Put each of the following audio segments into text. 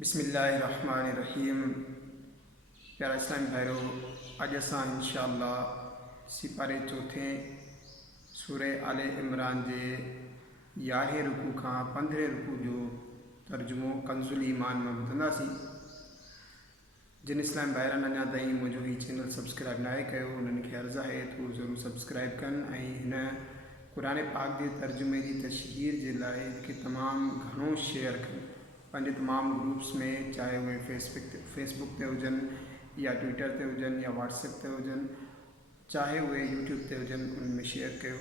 बिस्मिल्लाहिर्रहमानिर्रहीम। प्यारा इस्लामी भाइयों, अज असां इंशाअल्लाह सिपारे चौथे सूरह आले इमरान के 11 रुकू का 15 रुकू जो तर्जुमो कंजुल ईमान में ॿुधंदासीं। जिन इस्लामी भाइरनि अञा ताईं मुझो ही चैनल सब्सक्राइब ना कयो, उन्हनि खे अर्ज़ु है तो ज़रूर सब्सक्राइब कन ऐं हिन कुरान पाक के तर्जुमे की तशहीर के लाए तमाम घणो शेयर कन पंहिंजे तमाम ग्रुप्स में, चाहे वे फेसबुक पे हुजनि या ट्विटर ते हुजनि या व्हाट्सएप ते हुजनि, चाहे वे यूट्यूब ते हुजनि, उनमें शेयर कयो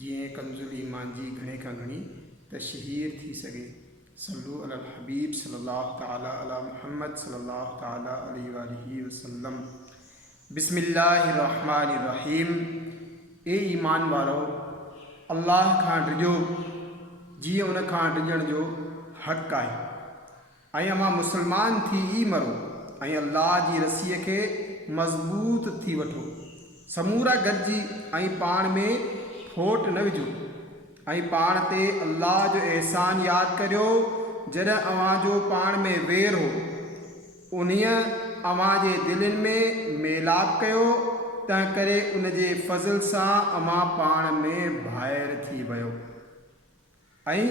जीअं कंजुल ईमान जी घणे खां घणी तशहीर थी सके। सल्लु अलल हबीब सल्लल्लाहु तआला अला मुहम्मद सल्लल्लाहु तआला अलैहि वसल्लम। बिस्मिल्लाहिर्रहमानिर्रहीम। ए ईमान वारो, अल्लाह खां डिॼो जीअं उन खां डिॼण जो हक़ आहे ऐं अमां मुसलमान थी ई मरो ऐं अल्लाह जी रसीअ खे मज़बूत थी वठो। समूरा गॾिजी ऐं पाण में फोट न विझो ऐं पाण ते अल्लाह जो एहसान यादि करियो जॾहिं अव्हां जो पाण में वेर हो। उन्हीअ अव्हां जे दिलनि में मेलाप कयो, तंहिं करे उन जे फज़ल सां अव्हां पाण में भाइर थी वियो ऐं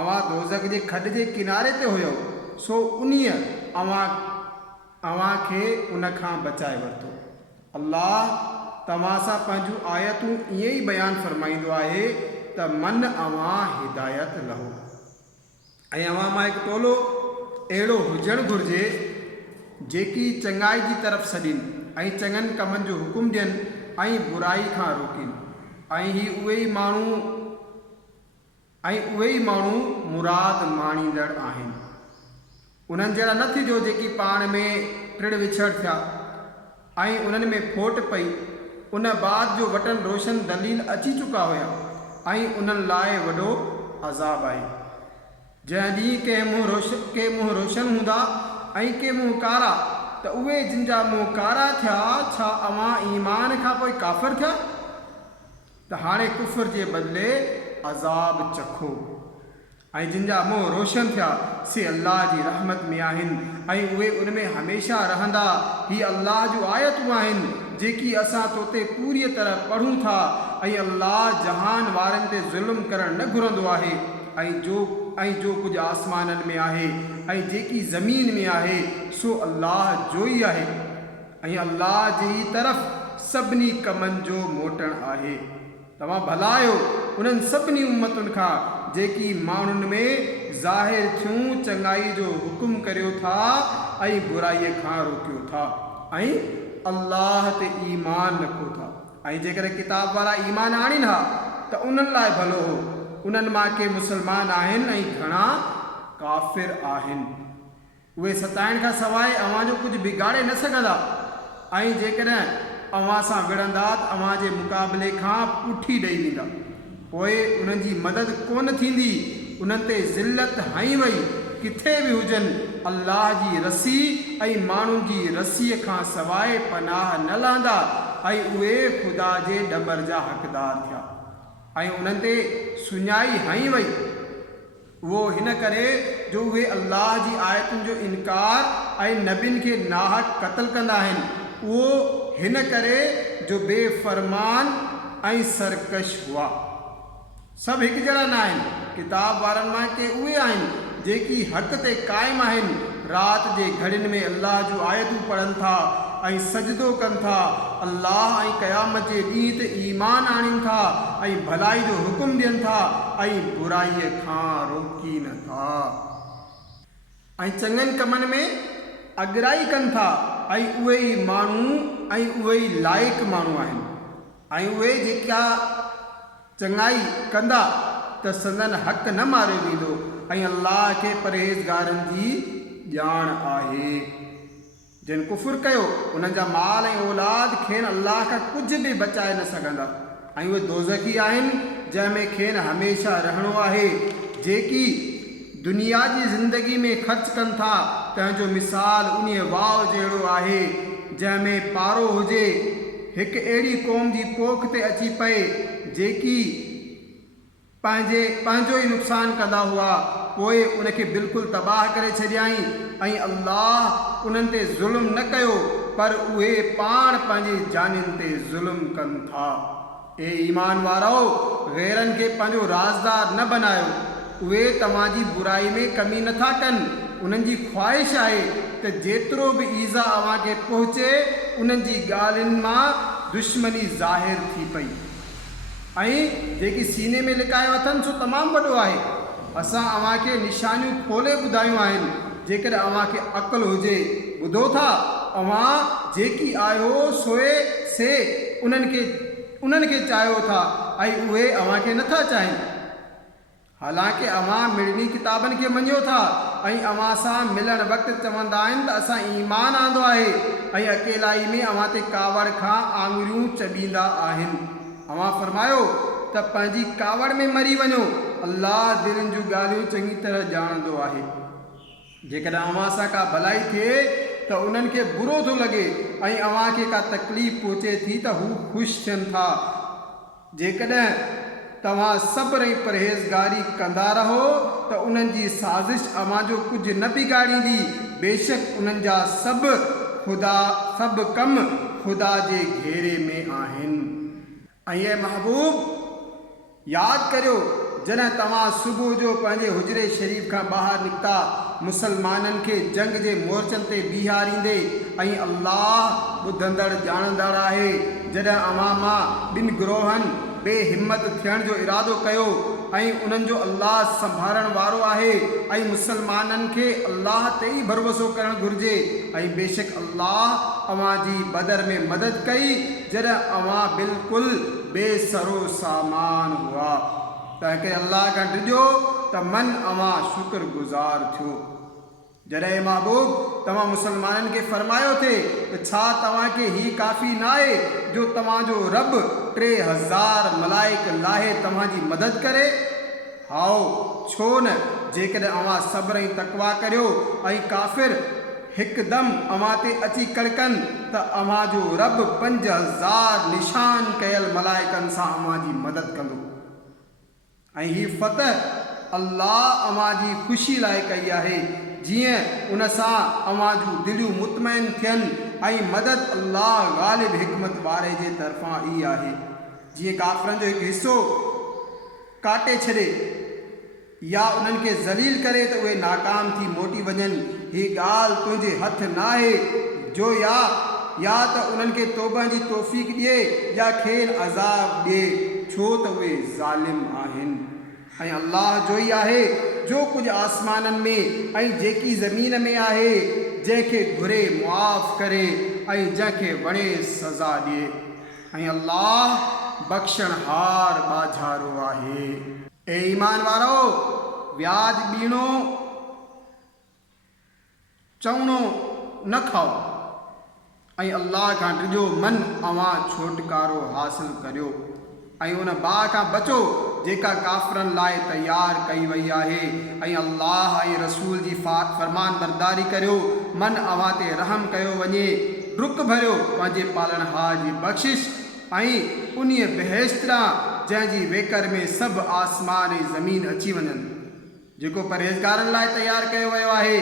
अव्हां दोज़ख जे खॾ जे किनारे ते हुयो, सो उन्हीअ अव्हां खे उन खां बचाए वरितो। अल्लाह तव्हां सां पंहिंजूं आयतूं ईअं ई बयानु फरमाईंदो आहे त मन अव्हां हिदायत लहो ऐं अव्हां मां हिकु टोलो अहिड़ो हुजणु घुरिजे जेकी चङाई जी तरफ़ सॾीनि ऐं चङनि कमनि जो हुकुम ॾियनि ऐं बुराई खां रोकीनि ऐं उहे ई माण्हू मुराद माणींदड़ आहिनि। उन्हनि जहिड़ा न थिजो जेकी पाण में टिड़ विछड़ थिया ऐं उन्हनि में फोट पई। उन बाद जो वटन रोशन दलील अची चुका हुया ऐं उन्हनि लाइ वॾो अज़ाब आहे। जंहिं ॾींहुं के मुंहुं रोशन हूंदा ऐं के मुंहुं कारा, त उहे जिन जा मुंहुं कारा थिया, छा अव्हां ईमान खां पोइ काफ़िर थिया? त हाणे कुफर जे बदिले अज़ाब चखो। ऐं जिन जा मुंहुं रोशन थिया से अल्लाह जी रहमत में आहिनि ऐं उहे उन में हमेशह रहंदा। ही अल्लाह जूं आयतूं आहिनि जेकी असां तोते पूरी तरह पढ़ूं था ऐं अल्लाह जहान वारनि ते ज़ुल्म करणु न घुरंदो आहे ऐं जो कुझु आसमाननि में आहे ऐं जेकी ज़मीन में आहे सो अल्लाह जो ई आहे ऐं अल्लाह जी तरफ़ सभिनी कमनि जो मोटणु आहे। तव्हां भला आहियो उन्हनि सभिनी उम्मतुनि खां जेकी माण्हुनि में ज़ाहिर थियूं चङाई जो हुकुम करियो था ऐं बुराईअ खां रोकियो था ऐं अल्लाह ते ईमान रखो था। ऐं जेकर किताब वारा ईमान आणीनि हा त उन्हनि लाइ भलो हो। उन्हनि मां के मुसलमान आहिनि ऐं घणा काफ़िर आहिनि। उहे सताइण खां सवाइ अव्हां जो कुझु बिगाड़े न सघंदा ऐं जेकॾहिं अव्हां सां विढ़ंदा त अव्हां जे मुक़ाबले खां पुठी ॾेई वेंदा। पोइ उन्हनि जी मदद कोन थींदी। उन्हनि ते ज़िल्लत हई वई किथे बि हुजनि। अल्लाह जी रसी ऐं माण्हुनि जी रसीअ खां सवाइ पनाह न लहंदा ऐं उहे ख़ुदा जे ॾबर जा हक़दार थिया ऐं उन्हनि ते सुञाई हई वई। उहो हिन करे जो उहे अल्लाह जी आयतुनि जो इनकार ऐं नबियुनि खे नाहक क़त्ल कंदा आहिनि। उहो हिन करे जो बेफ़रमान ऐं सरकश हुआ। सभु हिकु जहिड़ा न आहिनि। किताब वारनि मां के उहे आहिनि जेकी हक़ ते क़ाइमु आहिनि, राति जे घड़ियुनि में अल्लाह जूं आयतूं पढ़नि था ऐं सजदो कनि था, अल्लाह ऐं क़यामत जे ॾींहं ते ईमान आणीनि था ऐं भलाई जो हुकुम ॾियनि था ऐं बुराईअ खां रोकीनि था ऐं चङनि कमनि में अॻिराई कनि था ऐं उहे ई माण्हू ऐं उहे ई लाइक़ माण्हू आहिनि। ऐं उहे जेका चङाई कंदा त संदन हक़ न मारियो वेंदो ऐं अल्लाह खे परहेज़गारनि जी ॼाण आहे। जिन कुफुर कयो उन्हनि जा माल ऐं औलाद खेनि अल्लाह खां कुझु बि बचाए न सघंदा ऐं उहे दोज़खी आहिनि जंहिंमें खेनि हमेशह रहणो आहे। जेकी दुनिया जी ज़िंदगी में ख़र्च कनि था तंहिंजो मिसाल उन वाव जहिड़ो आहे जंहिंमें पारो हुजे। हिकु अहिड़ी क़ौम जी पोख ते अची पए जेकी पंहिंजो ई नुक़सानु कंदा हुआ, पोइ उनखे बिल्कुलु तबाह करे छॾियई ऐं अल्लाह उन्हनि ते ज़ुल्म न कयो पर उहे पाण पंहिंजी जानियुनि ते ज़ुल्म कनि था। ए ईमान वारो, ग़ैरनि खे पंहिंजो राज़दार न बनायो। उहे तव्हांजी बुराई में कमी नथा कनि। उन्हनि जी ख़्वाहिश आहे त जेतिरो बि ईज़ा अव्हांखे पहुचे उन्हनि जी ॻाल्हियुनि मां दुश्मनी ज़ाहिर थी पई ऐं जेकी सीने में लिकायो अथनि सो तमामु वॾो आहे। असां अव्हांखे निशानियूं खोले ॿुधायूं आहिनि। जेकॾहिं अव्हांखे अक़ुलु हुजे, ॿुधो था, अव्हां जेकी आहियो सोए से उन्हनि खे चाहियो था ऐं उहे अव्हांखे नथा चाहिनि। हालांकि अव्हां मिड़नी किताबनि खे मञियो था ऐं अव्हां सां मिलण वक़्तु चवंदा आहिनि त असां ईमान आंदो आहे ऐं अकेलाई में अव्हां ते कावड़ खां आङुरियूं चॿींदा आहिनि। अव्हां फरमायो त पंहिंजी कावड़ में मरी वञो। अल्लाह दिलनि जूं ॻाल्हियूं चङी तरह ॼाणंदो आहे। जेकॾहिं अव्हां सां का भलाई थिए त उन्हनि खे बुरो थो लॻे ऐं अव्हांखे का तकलीफ़ पहुचे थी त हू ख़ुशि थियनि था। जेकॾहिं तव्हां सब्र ऐं परहेज़गारी कंदा रहो त उन्हनि जी साज़िश अव्हांजो कुझु न बिगाड़ींदी। बेशक उन्हनि जा सभु कम ख़ुदा जे घेरे में आहिनि। ऐं महबूब, यादि करियो जॾहिं तव्हां सुबुह जो पंहिंजे हुजरे शरीफ़ खां ॿाहिरि निकिता मुसलमाननि खे जंग जे मोर्चनि ते बीहारींदे ऐं अल्लाह ॿुधंदड़ ॼाणंदड़ आहे। जॾहिं अव्हां मां ॿिनि गिरोहनि बेहिम्मत थियण जो इरादो कयो ऐं उन्हनि जो अल्लाह संभालण वारो आहे ऐं मुसलमाननि खे अल्लाह ते ई भरोसो करणु घुरिजे। ऐं बेशक अल्लाह अव्हांजी बदर में मदद कई जॾहिं अव्हां बिल्कुलु बेसरो सामान हुआ। तंहिं करे अल्लाह खां ॾिजो त मन अव्हां शुक्रगुज़ार थियो। जॾहिं महबूब तव्हां मुसलमाननि खे फरमायो थे त छा तव्हांखे ही काफ़ी न आहे जो तव्हांजो रब 3000 मलाइक लाहे तव्हांजी मदद करे? हाओ, छो न? जेकॾहिं अव्हां सब्र ऐं तक़वा करियो ऐं काफ़िर हिकदमि अव्हां ते अची कड़कनि त अव्हांजो रब 5000 निशान कयल मलाइकनि सां अव्हांजी मदद कंदो। ऐं ही फ़तह अल्लाह अव्हांजी ख़ुशी लाइ कई आहे जीअं उन सां अव्हां जूं दिलियूं मुतमइन थियनि ऐं मदद अल्लाह ग़ालिब हिकमत वारे जे तरफ़ां ई आहे। जीअं काफ़िरनि जो हिकु हिसो काटे छॾे या उन्हनि खे ज़लील करे त उहे नाकाम थी मोटी वञनि, हीअ ॻाल्हि तुंहिंजे हथ न आहे जो या त उन्हनि खे तौबह जी तौफ़ीक़ ॾिए या खेनि अज़ाब ॾिए, छो त उहे ज़ालिम आहिनि। ऐं अल्लाह जो ई आहे जो कुझु आसमाननि में ऐं जेकी ज़मीन में आहे, जंहिंखे घुरे मुआफ़ करे ऐं जंहिंखे वणे सज़ा ॾिए। ऐं अल्लाह बख़्शणहार बाझारो आहे। ए ईमान वारो, व्याज ॿीणो चवणो न खाओ ऐं अल्लाह खां ॾिजो मन अव्हां छोटकारो हासिल करियो ऐं उन बाह खां बचो जेका काफ़िरनि लाइ तयारु कई वई आहे। ऐं अल्लाह ऐं रसूल जी फरमान बरदारी करियो। मन अव्हां ते रहम कयो वञे। डुक भरियो पंहिंजे पालनहार जी बख़्शिश ऐं उन्हीअ बेहेश्त ॾांहुं जंहिंजी वेकर में सभु आसमान ऐं ज़मीन अची वञनि, जेको परहेज़गारनि लाइ तयारु कयो वियो आहे,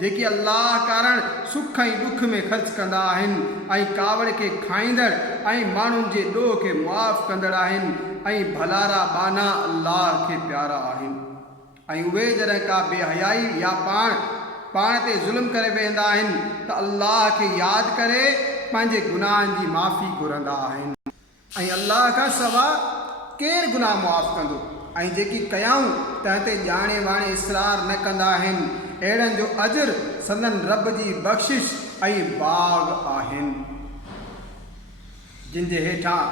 जेकी अल्लाह कारण सुख ऐं ॾुख में ख़र्च कंदा आहिनि ऐं कावड़ खे खाईंदड़ ऐं माण्हुनि जे ॾोह खे मुआफ़ कंदड़ आहिनि ऐं भलारा बाना अल्लाह खे प्यारा आहिनि। ऐं उहे जॾहिं का बेहयाई या पाण ते ज़ुल्म करे वेंदा आहिनि त अल्लाह खे यादि करे पंहिंजे गुनाहनि जी माफ़ी घुरंदा आहिनि। ऐं अल्लाह खां सवाइ केरु गुनाह मुआफ़ कंदो? ऐं जेकी कयाऊं तंहिं ते ॼाणे वाणे इसरार न कंदा आहिनि, अहिड़नि जो अजर संदन रब जी बख़्शिश ऐं बाग़ आहिनि जिन जे हेठां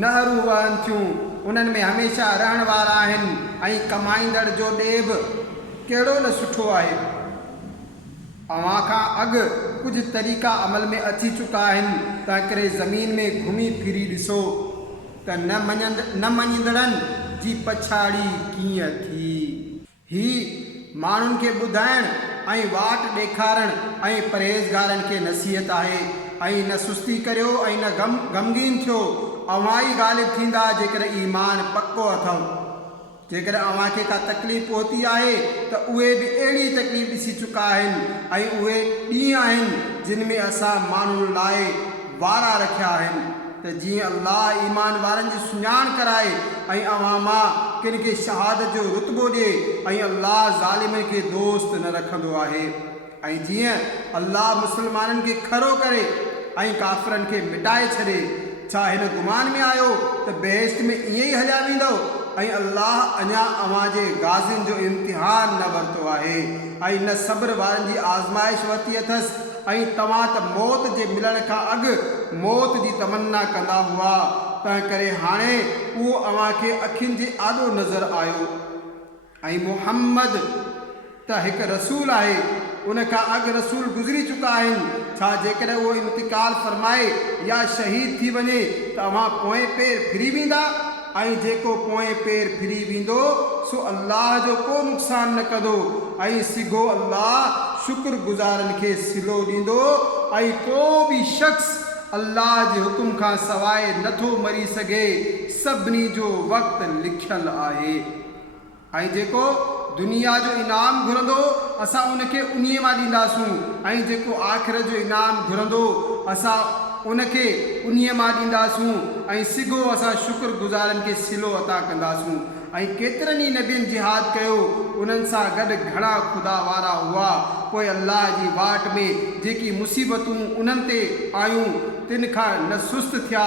नहरूं वहनि थियूं। उन्हनि में हमेशह रहण वारा आहिनि ऐं कमाईंदड़ जो ॾेब कहिड़ो न सुठो आहे। अव्हां खां अॻु कुझु तरीक़ा अमल में अची चुका आहिनि, तंहिं करे ज़मीन में घुमी फिरी ॾिसो त न मञींदड़नि जी पछाड़ी कीअं थी। ही माण्हुनि खे ॿुधाइण ऐं वाट ॾेखारण ऐं परहेज़गारनि खे नसीहत आहे। ऐं न सुस्ती करियो ऐं न गमगीन थियो। अव्हां ई ग़ालिब थींदा जेकर ईमान पको अथव। जेकर अव्हांखे का तकलीफ़ पहुती आहे त उहे बि अहिड़ी तकलीफ़ ॾिसी चुका आहिनि ऐं उहे ॾींहं आहिनि जिन में असां माण्हुनि लाइ वारा रखिया आहिनि त जीअं अल्लाह ईमान वारनि जी सुञाण कराए ऐं अव्हां मां किन खे शहादत जो रुतबो ॾिए ऐं अल्लाह ज़ालिमनि खे दोस्त न रखंदो आहे ऐं जीअं अल्लाह मुस्लमाननि खे खड़ो करे ऐं काफ़िरनि खे मिटाए छॾे। छा हिन गुमान में आयो त बेहिश्त में ईअं ई हलिया वेंदो ऐं अल्लाह अञा अव्हां जे गाज़ियुनि जो इम्तिहान न वरितो आहे ऐं न सब्र वारनि जी आज़माइश वरिती अथसि ऐं तव्हां त मौत जे मिलण खां अॻु मौत जी तमन्ना कंदा हुआ तंहिं करे हाणे उहो अव्हांखे अखियुनि जे आॾो नज़र आयो ऐं मुहम्मद त हिकु रसूल आहे उन खां अॻु रसूल गुज़री चुका आहिनि। छा जेकॾहिं उहो इंतिकाल फरमाए या शहीद थी वञे त अव्हां पोएं पेर फिरी वेंदा ऐं जेको पोएं पेर फिरी वेंदो सो अल्लाह जो को नुक़सान न कंदो ऐं सिगो अल्लाह शुक्रगुज़ारनि खे सिलो ॾींदो ऐं को बि शख़्स अल्लाह जे हुकुम खां सवाइ नथो मरी सघे सभिनी जो वक़्तु लिखियलु आहे ऐं जेको दुनिया जो इनाम घुरंदो असां उनखे उन्हीअ मां ॾींदासूं ऐं जेको आख़िरत जो इनाम घुरंदो असां उनखे उन्हीअ मां ॾींदासूं ऐं सिगो असां शुक्रगुज़ारनि खे सिलो अता कंदासूं। ऐं केतिरनि ई नबियुनि जिहाद कयो उन्हनि सां गॾु घणा ख़ुदा वारा हुआ पोइ अल्लाह जी वाट में जेकी मुसीबतूं उन्हनि ते आयूं तिन खां न सुस्त थिया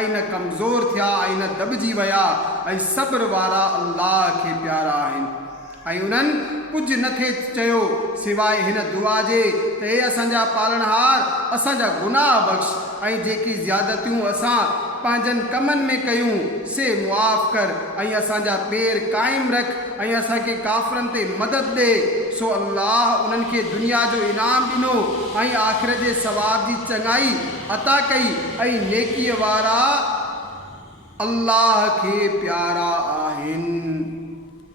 ऐं न कमज़ोर थिया ऐं न दॿिजी विया ऐं सब्र वारा अल्लाह खे प्यारा आहिनि ऐं उन्हनि कुझु न थे चयो सवाइ हिन दुआ जे त हे असांजा पालनहार असांजा गुनाह बख़्श ऐं जेकी ज़्यादतियूं असां पंहिंजनि कमनि में कयूं से मुआफ़ कर ऐं असांजा पेर क़ाइमु रख ऐं असांखे काफ़िरनि ते मदद ॾे। सो अल्लाह उन्हनि खे दुनिया जो इनाम ॾिनो ऐं आख़िरत जे सवाब जी चङाई अता कई ऐं नेकीअ वारा अल्लाह खे प्यारा आहिनि।